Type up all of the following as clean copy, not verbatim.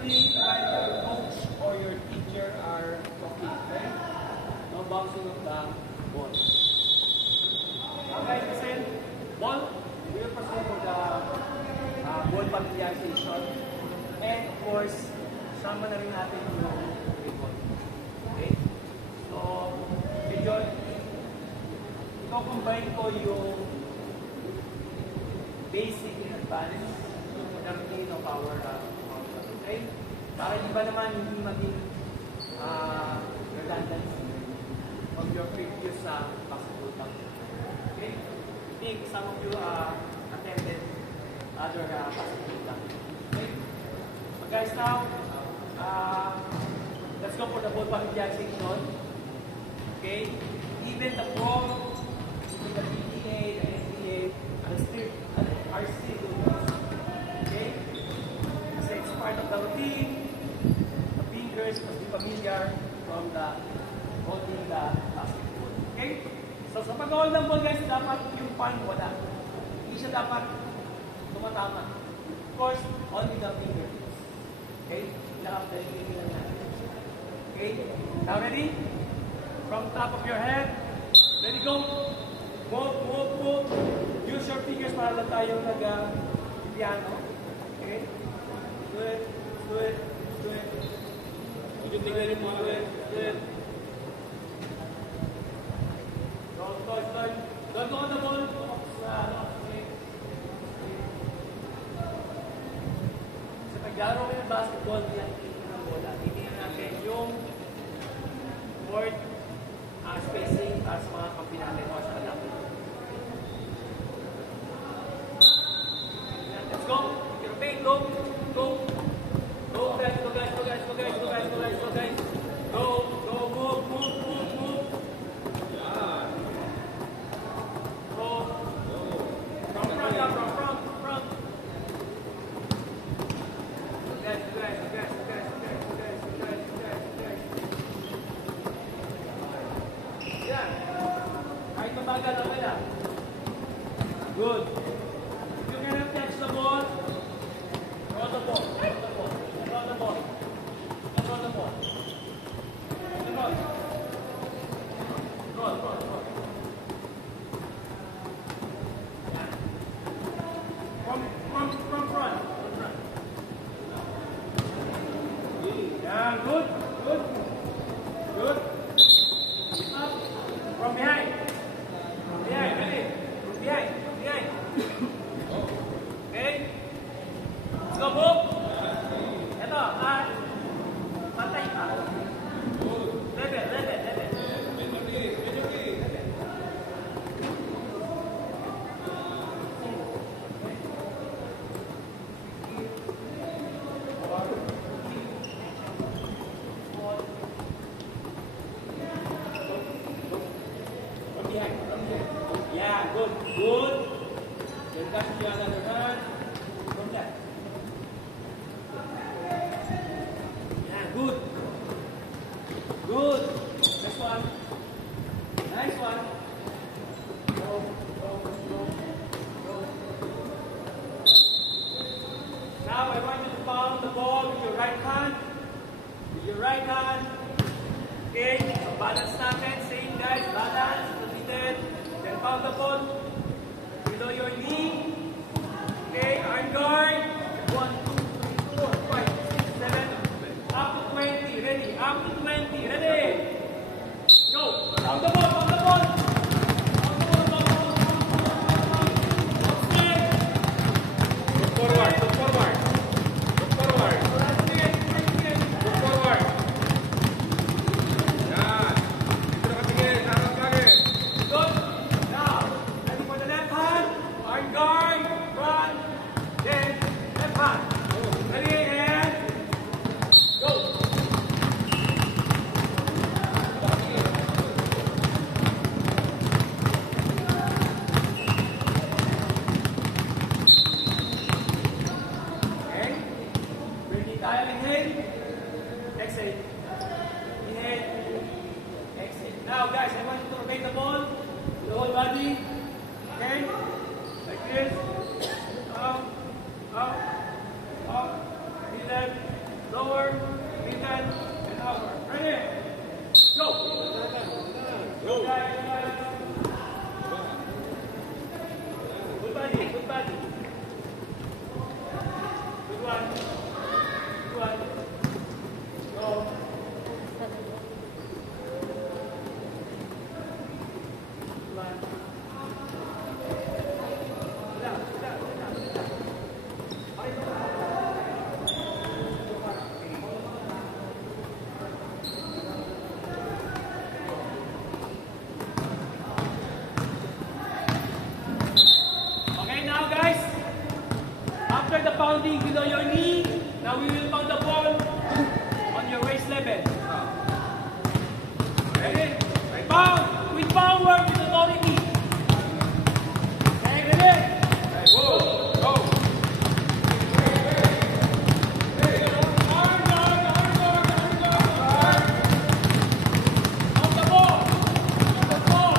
simply while your coach or your teacher are talking, okay? No bouncing of the ball. Okay, listen. Ball, we will proceed for the ball familiarization. And of course, sama na rin natin yung ball. Okay? So, medyo, ito-combine ko yung basic and advanced routine of our okay? Para di ba naman hindi maging redundancy of your previous basketball practice. Okay? I think some of you attended other basketball practice. Okay? So guys, now, let's go for the ball familiarization. Okay? Even the pro, even the PTA, the NBA, are still doing this. Okay? Kasi it's part of the routine. The fingers must be familiar from the holding the basketball. Okay? So sa pag-hold ng ball guys, dapat yung palm wala. Hindi siya dapat tumatama. Of course, only the fingers. Okay? Nakapagdating lang natin. Okay? Now ready? From top of your head. Ready, go. Move, move, move. Use your fingers para lang tayong nag-piano. Okay? Do it, do it, do it. You can tingnan mo, do it, do it. Don't go on the ball. Okay. Sa paglaro ko ng basketball, titingnan ng bola. Titingnan natin yung board spacing para sa mga kampi natin o sa kalapit. Let's go. Your pain, go. Go. Go guys, go guys, go guys, go guys, go guys, go guys, go guys. Go, go, move, move, move, move. Yeah. Go. From front, from front. Go guys, go guys, go guys, go guys, go guys, go guys, go guys, go guys, go guys. Yeah. Kahit mabagal lang nila. Good. If you cannot catch the ball, throw the ball. Throw the ball. Throw the ball. Throw the ball. Throw. Throw, throw, throw. Yeah. From front. From front. Yeah, good. Good. Good. Up. From behind. From behind, ready? From behind. Behind. Okay? Let's go, move. Ito, patay pa. Level, level, level. From behind. Yeah, good, good. Then catch the other hand. From left. Yeah, good. Good. Next one. Nice one. Go, go, go, go. Now I want you to pound the ball with your right hand. With your right hand. Okay, so balance natin. Same guys, balance. Repeated. Then pound the ball below your knee. Okay, arm guard. 1, 2, 3, 4, 5, 6, 7. Up to 20. Ready? Up to 20. Ready? Go. Pound the ball. Pound the ball. Look forward, look forward. Look forward. Look forward. Yan. Dito na katingin, harap lagi. Good. Now, ready for the left hand. Arm guard. Front. Then, left hand. Ready and go. Okay. Ready tayo. Inhale. Exhale. Inhale. Exhale. Now guys, I want you to rotate the ball. The whole body. Okay? Like this. Up. Up. Up. Left. lower, return, and upper. Ready? Go! Go guys, go guys. Good body, good body. Good one. Good one. Go. Good one. Okay, now guys, after the pounding below your knee, now we will pound the ball on your waist level. Ready? Pound with power, with authority. Okay, ready? Go! Go! On the ball. On the ball.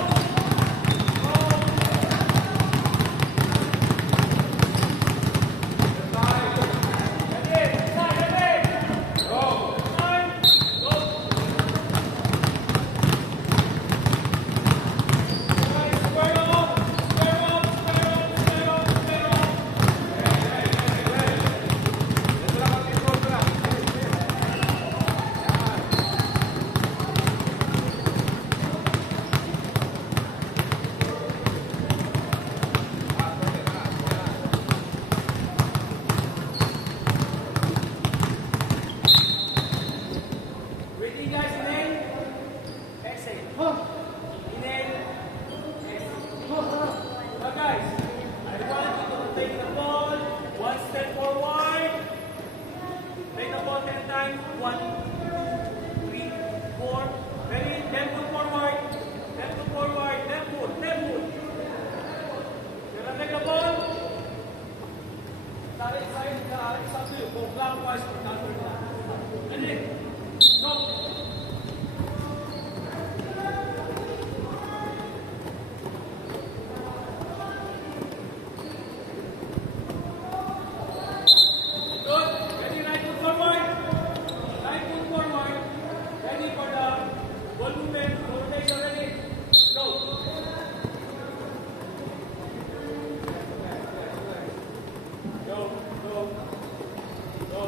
Ready? Side, ready? Go! Side. Go. Guys, square up. Square up. Square up. Square up. Square up. Ito lang ang control ko lang. Ready, guys? Inhale. Exhale. Inhale. Exhale. Now, guys, I want you to take the ball one step forward. Take the ball 10 times. 1, 2, 3, 4. Ready? Then put forward. Then put forward. Then put. Then put. You're gonna take the ball. Side, side, it's up to you. Go clockwise or counterclockwise. Ready? Go. Good. Ready, right foot forward. Right foot forward. Ready for the ball movement. Rotation ready. Go. Go, go, go.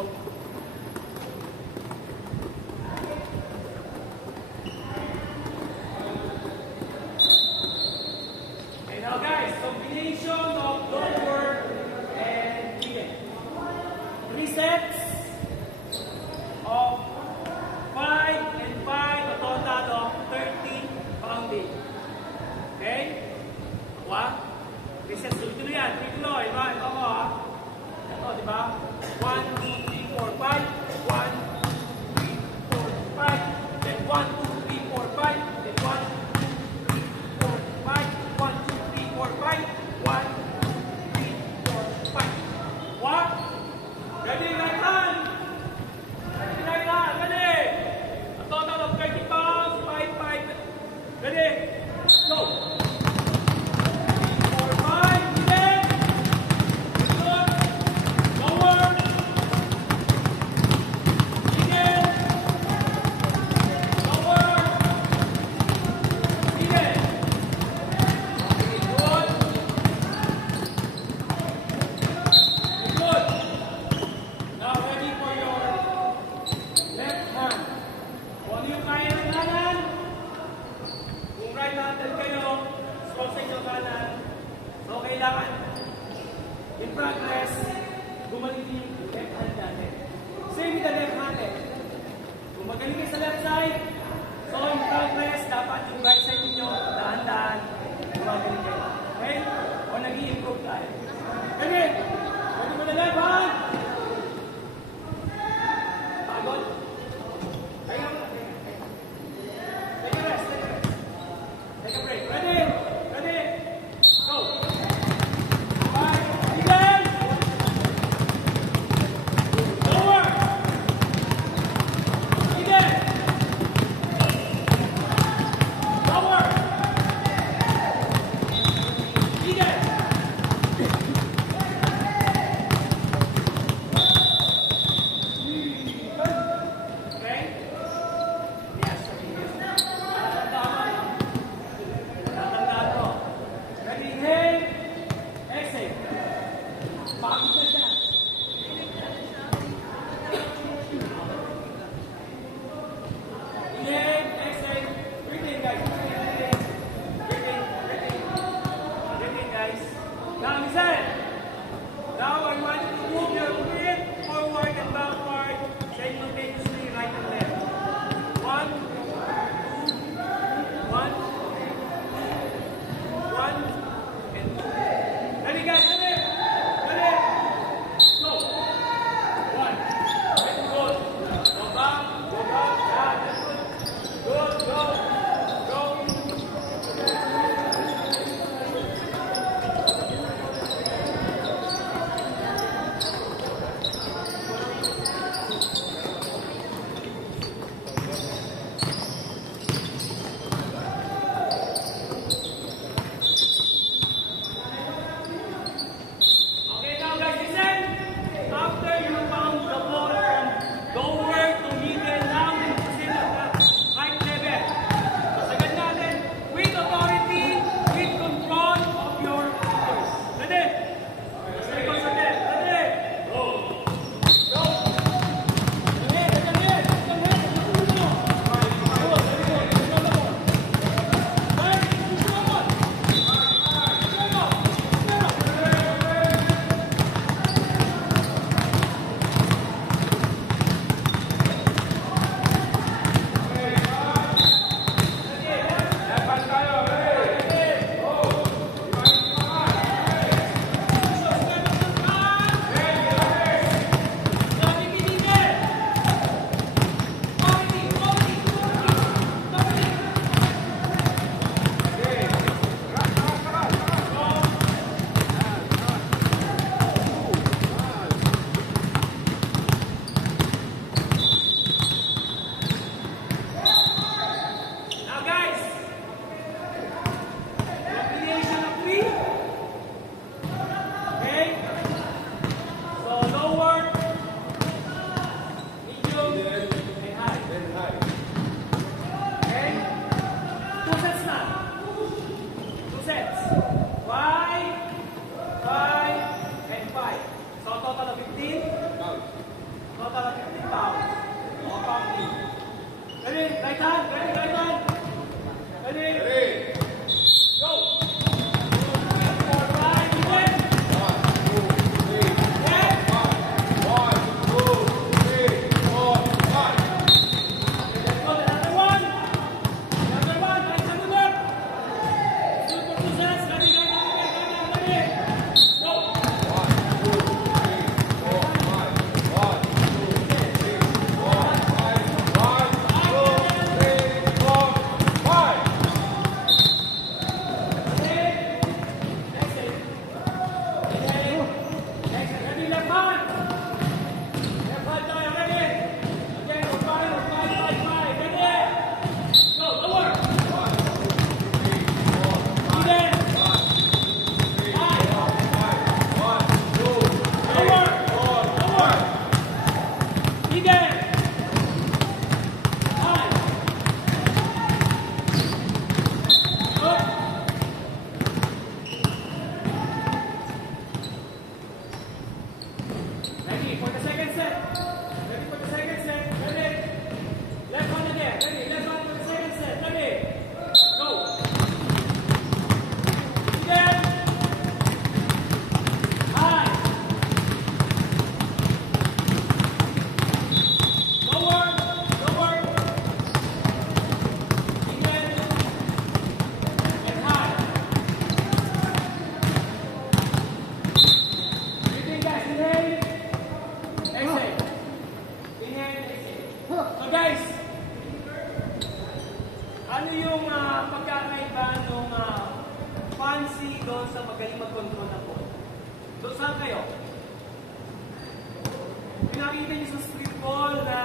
Right hand, ready, right hand. Ready. Ready. Go. 4, 5, defend. 1, 2, 3, 4, 5. 1, 2, 3, 4, 5. Let's go, another one. Another one, nice and good. Super 2 sets, ready, ready. Go. 1, 2, 3, 4, 5. 1, 2, 3, 4, 5. 1, 2, 3, 4, 5. Ready, left hand. Left hand tayo, ready. Again, 5, 5, 5, ready. Go, lower. 1, 2, 3, 4, 5. Even. 1, 2, 3, Lower. 4, Lower. 5. Even. 5. Good. Ready for the second set. Ready for the second set. Ready. Left hand again. Ready. Left hand for the second set. Ready. Go. Again. High. Lower. Lower. Again. And high. Breathing, guys. Inhale. Exhale. Inhale, exhale. So guys, ano yung pagkakaiba nung fancy doon sa magaling mag-control ng ball? Doon saan kayo? Pinakita niyo sa street ball na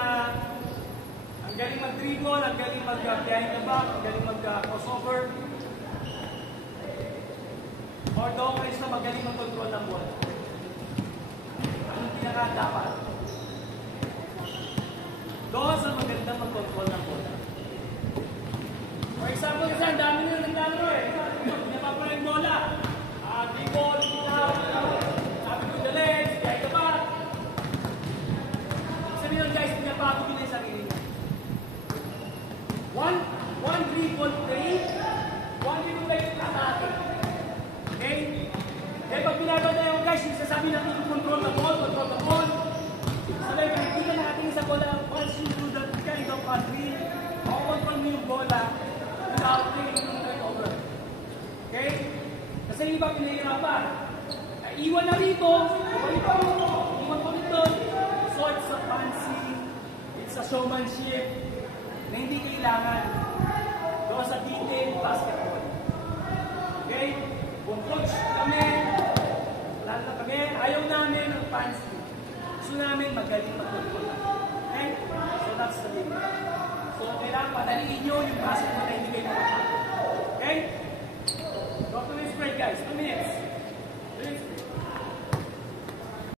ang galing mag-dribble, ang galing mag-behind the back, ang galing mag-crossover. Or doon kayo sa magaling mag-control ng ball? Anong pinaka-dapat? Doon sa magandang mag-control ng bola. For example, kasi ang dami nyo naglalaro eh. Pinapapala yung bola. Dribble, out, sabi ko the legs, behind the back. Sabi nyo guys, pinapago nyo yung sarili nyo. One dribble play, one dribble play atake. Okay? Kaya pag pinagawa tayo guys, yung sasabi natin yung control the ball. Sabay, nakikita natin sa bola, once you do that kind of drill, makukontrol mo yung bola without taking it over. Okay? Kasi yung iba pinahirapan. Iwan na rito, iwan pa rito. So it's a fancy, it's a showmanship na hindi kailangan doon sa detail basketball. Okay? Kung coach kami, lalo na kami, ayaw namin ng fancy. Gusto namin magaling mag-control. Okay? So that's the thing. So kailangan padaliin nyo yung basketball na hindi kayo nakapagod.